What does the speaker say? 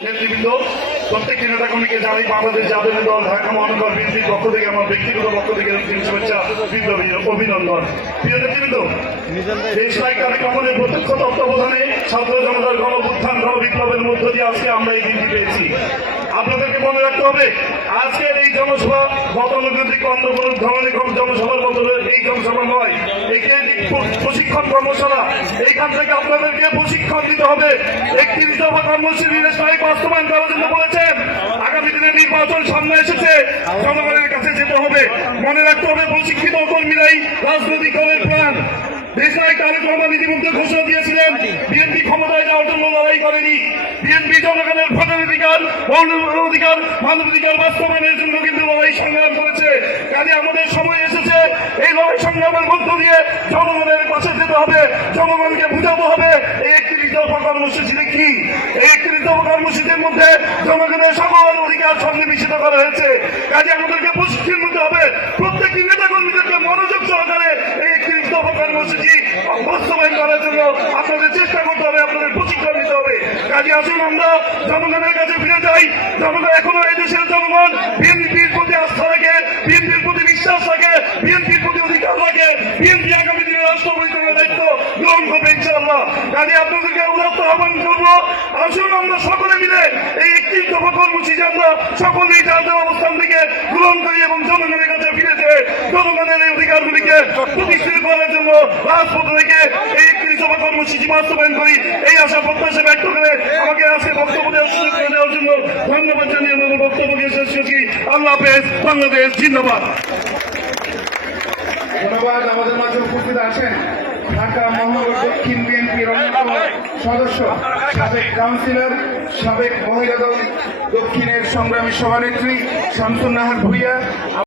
নেতৃবৃন্দ প্রত্যেকটি নেতা কর্মীকে জানাই বাংলাদেশ জাতীয় দল ঢাকা মহানগর বিএনপির পক্ষ থেকে আমার ব্যক্তিগত পক্ষ থেকে শুভেচ্ছা অভিনন্দন। প্রিয় নেতৃবৃন্দ, দেশ নায়ক তারেক রহমানের প্রত্যক্ষ তত্ত্বাবধানে ছাত্র জনতার গণউত্থান গণবিপ্লবের মধ্য দিয়ে আজকে আমরা এই দিনটি পেয়েছি। আপনাদেরকে মনে রাখতে হবে, আজকের এই জনসভা গতানুগতিক অন্য কোনো ধরনের জনসভার মতো এই জনসভা নয়, একে প্রশিক্ষণ কর্মশালা। এইখান থেকে আপনাদেরকে প্রশিক্ষণ দিতে হবে। 31 দফা কর্মসূচি দেশ নায়ক বাস্তবায়ন করার জন্য বলেছেন। আগামী দিনে নির্বাচন সামনে এসেছে, জনগণের কাছে যেতে হবে। মনে রাখতে হবে, প্রশিক্ষিত কর্মীরাই রাজনৈতিক দলের প্রাণ। দেশ নায়ক তারেক রহমান ইতিমধ্যে ঘোষণা দিয়েছিলেন, বিএনপি ক্ষমতায় যাওয়ার জন্য লড়াই করেনি। বিএনপি জনগণের ভোটের অধিকার, অধিকার, মানবাধিকার বাস্তবায়নের জন্য কিন্তু লড়াই সংগ্রাম করেছে। কাজে আমাদের সময় এসেছে এই লড়াই সংগ্রামের মধ্য দিয়ে জনগণের কাছে যেতে হবে, জনগণকে বুঝাতে হবে এই 31 দফা কর্মসূচিতে কি। এই 31 দফা কর্মসূচির মধ্যে জনগণের সকল অধিকার সন্নিবেশিত করা হয়েছে। কাজে আমাদেরকে প্রশিক্ষণ নিতে হবে। প্রত্যেকটি নেতা কর্মীদেরকে মনোযোগ সহকারে এই 31 দফা কর্মসূচি বাস্তবায়ন করার জন্য আপনাদের চেষ্টা করতে হবে, আপনাদের প্রশিক্ষণ নিতে হবে। কাজে আসুন আমরা জনগণের কাছে ফিরে যাই। জনগণ এখনো এই দেশের জনগণ বিএনপির প্রতি আস্থা রাখে, বিএনপির প্রতি বিশ্বাস রাখে, বিএনপির প্রতি অধিকার রাখে। বিএনপি আগামী দিনে রাষ্ট্র পরিচালনার দায়িত্ব গ্রহণ করবে ইনশাআল্লাহ। কাজে আপনাদেরকে উদাত্ত আহ্বান করবো, আসুন আমরা সকলে মিলে এই 31 দফা কর্মসূচি আমরা সকলেই তাদের অবস্থান থেকে গ্রহণ করি এবং জনগণের কাছে ফিরে যেয়ে জনগণের এই অধিকারগুলিকে প্রতিষ্ঠিত করার জন্য রাজপথ থেকে এই 31 দফা কর্মসূচি বাস্তবায়ন করি। এই আশা প্রত্যাশা ব্যক্ত করে আমাকে আজকে বক্তব্য দেওয়ার সুযোগ করে দেওয়ার জন্য ধন্যবাদ জানিয়ে আমি আমার বক্তব্যকে শেষ করছি। আল্লাহ হাফেজ। বাংলাদেশ জিন্দাবাদ। ধন্যবাদ। আমাদের মাঝে উপস্থিত আছেন ঢাকা মহানগর দক্ষিণ বিএনপির অন্যতম সদস্য, সাবেক কাউন্সিলর, সাবেক মহিলা দল দক্ষিণের সংগ্রামী সভানেত্রী শামসুন নাহার ভূঁইয়া।